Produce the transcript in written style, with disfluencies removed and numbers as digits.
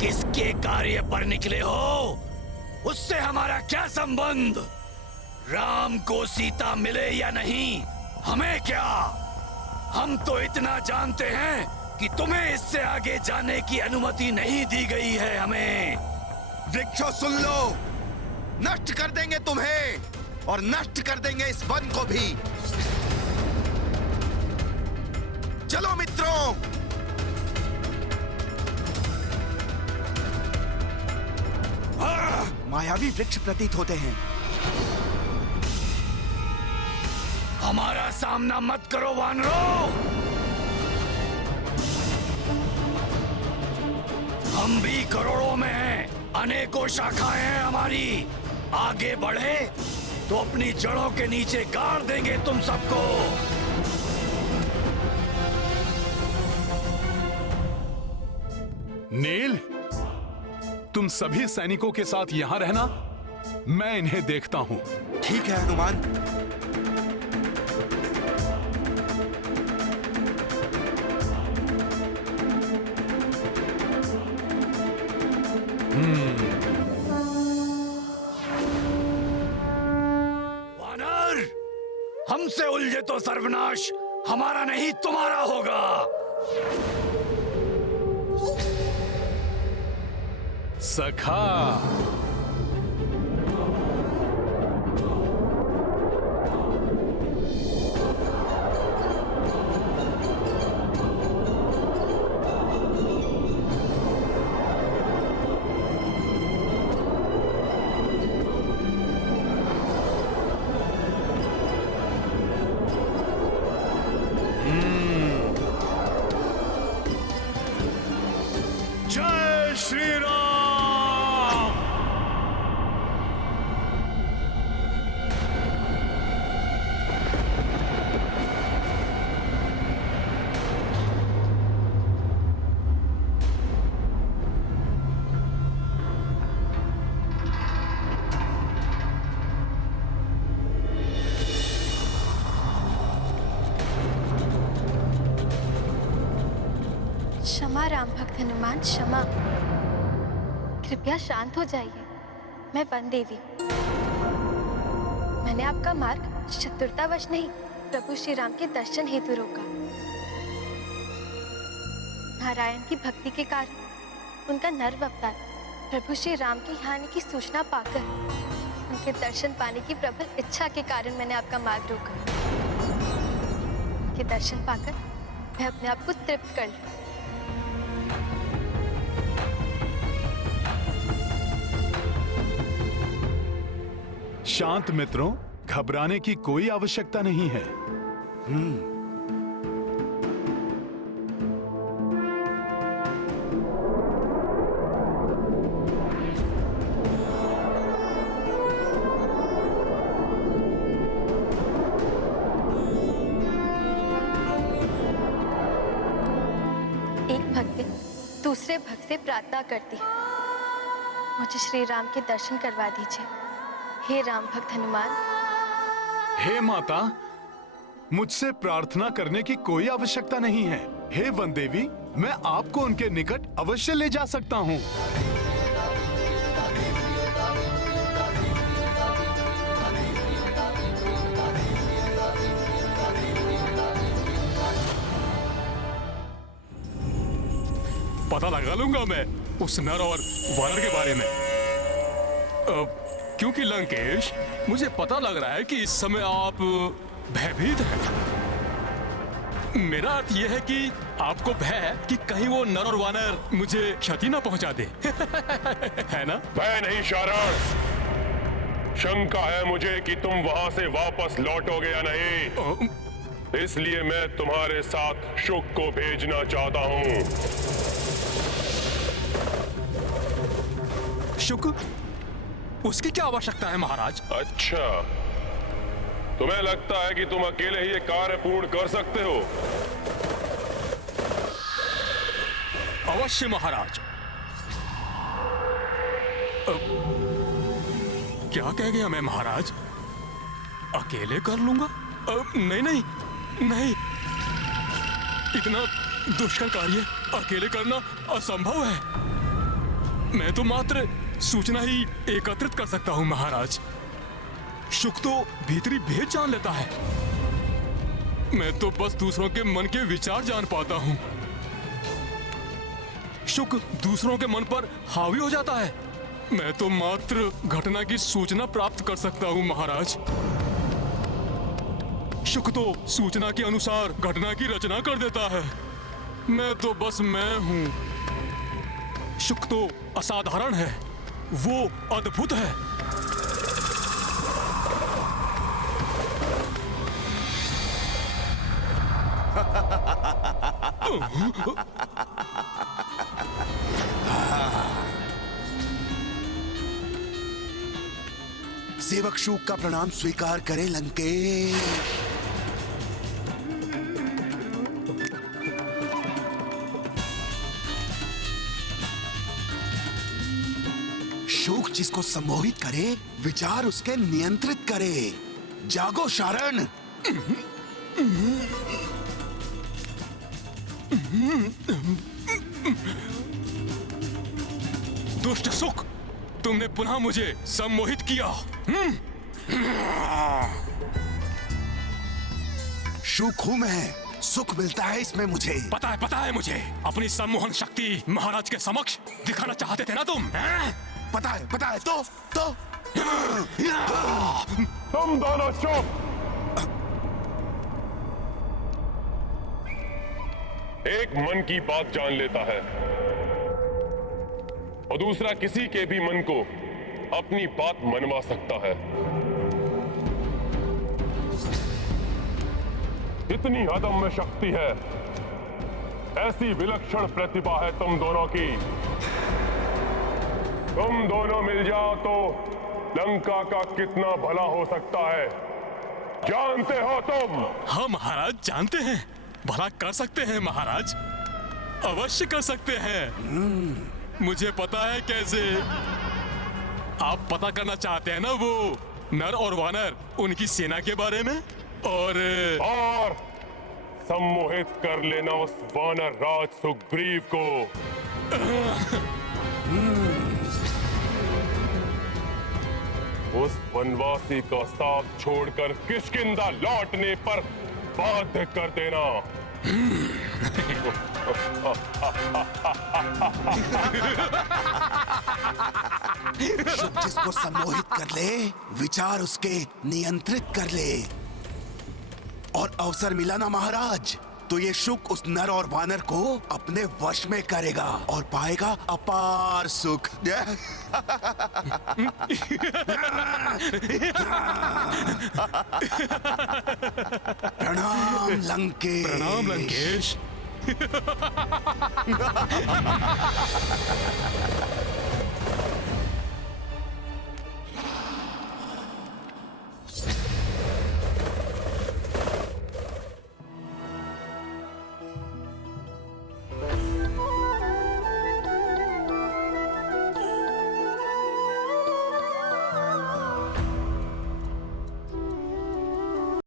किसके कार्य पर निकले हो उससे हमारा क्या संबंध? राम को सीता मिले या नहीं हमें क्या? हम तो इतना जानते हैं कि तुम्हें इससे आगे जाने की अनुमति नहीं दी गई है हमें। वृक्षों सुन लो, नष्ट कर देंगे तुम्हें और नष्ट कर देंगे इस वन को भी। चलो मित्रों, मायावी वृक्ष प्रतीत होते हैं। हमारा सामना मत करो वानरों। हम भी करोड़ों में हैं, अनेकों शाखाएं हैं हमारी। आगे बढ़े तो अपनी जड़ों के नीचे गाड़ देंगे तुम सबको। नील, तुम सभी सैनिकों के साथ यहां रहना, मैं इन्हें देखता हूं। ठीक है हनुमान। वानर, हमसे उलझे तो सर्वनाश हमारा नहीं तुम्हारा होगा। सखा, जय श्री राम। क्षमा राम भक्त हनुमान, क्षमा। कृपया शांत हो जाइए। मैं वन देवी हूँ। मैंने आपका मार्ग चतुरतावश नहीं, प्रभु श्री राम के दर्शन हेतु रोका। नारायण की भक्ति के कारण उनका नर्व अवतार प्रभु श्री राम के यहाँ आने की सूचना पाकर उनके दर्शन पाने की प्रबल इच्छा के कारण मैंने आपका मार्ग रोका। उनके दर्शन पाकर मैं अपने आप को तृप्त कर लूं। शांत मित्रों, घबराने की कोई आवश्यकता नहीं है। एक भक्त दूसरे भक्त से प्रार्थना करती है, मुझे श्री राम के दर्शन करवा दीजिए। हे राम भक्त हनुमान। हे माता, मुझसे प्रार्थना करने की कोई आवश्यकता नहीं है। हे वन देवी, मैं आपको उनके निकट अवश्य ले जा सकता हूँ। पता लगा लूंगा मैं उस नर और वानर के बारे में। क्योंकि लंकेश, मुझे पता लग रहा है कि इस समय आप भयभीत हैं। मेरा अर्थ यह है कि आपको भय है कि कहीं वो नर और वानर मुझे क्षति ना पहुंचा दे। है ना? भय नहीं शारण, शंका है मुझे कि तुम वहां से वापस लौटोगे या नहीं। इसलिए मैं तुम्हारे साथ शुक को भेजना चाहता हूं। शुक? उसकी क्या आवश्यकता है महाराज? अच्छा, तुम्हें लगता है कि तुम अकेले ही ये कार्य पूर्ण कर सकते हो? अवश्य महाराज। क्या कह गया मैं महाराज? अकेले कर लूंगा? नहीं नहीं नहीं, इतना दुष्कर कार्य अकेले करना असंभव है। मैं तो मात्र सूचना ही एकत्रित कर सकता हूँ महाराज। शुक तो भीतरी भेद जान लेता है। मैं तो बस दूसरों के मन के विचार जान पाता हूँ। शुक दूसरों के मन पर हावी हो जाता है। मैं तो मात्र घटना की सूचना प्राप्त कर सकता हूँ महाराज। शुक तो सूचना के अनुसार घटना की रचना कर देता है। मैं तो बस मैं हूँ। शुक तो असाधारण है, वो अद्भुत है। सेवक शुक का प्रणाम स्वीकार करें लंकेश। शुक जिसको सम्मोहित करे, विचार उसके नियंत्रित करे। जागो शारण। दुष्ट शुक, तुमने पुनः मुझे सम्मोहित किया। शुक हूं मैं, सुख मिलता है इसमें मुझे। पता है मुझे। अपनी सम्मोहन शक्ति महाराज के समक्ष दिखाना चाहते थे ना तुम? पता है तो तुम दोनों चुप। एक मन की बात जान लेता है और दूसरा किसी के भी मन को अपनी बात मनवा सकता है। इतनी अदम्य शक्ति है, ऐसी विलक्षण प्रतिभा है तुम दोनों की। तुम दोनों मिल जाओ तो लंका का कितना भला हो सकता है, जानते हो तुम? हाँ महाराज, जानते हैं। भला कर सकते हैं महाराज, अवश्य कर सकते हैं। मुझे पता है कैसे। आप पता करना चाहते हैं ना वो नर और वानर, उनकी सेना के बारे में, और सम्मोहित कर लेना उस वानर राज सुग्रीव को। उस वनवासी का साथ छोड़कर किष्किंधा लौटने पर बाध्य कर देना। शुक जिसको सम्मोहित कर ले, विचार उसके नियंत्रित कर ले, और अवसर मिला ना महाराज, तो ये शुक उस नर और वानर को अपने वश में करेगा और पाएगा अपार सुख। प्रणाम लंकेश। प्रणाम लंकेश।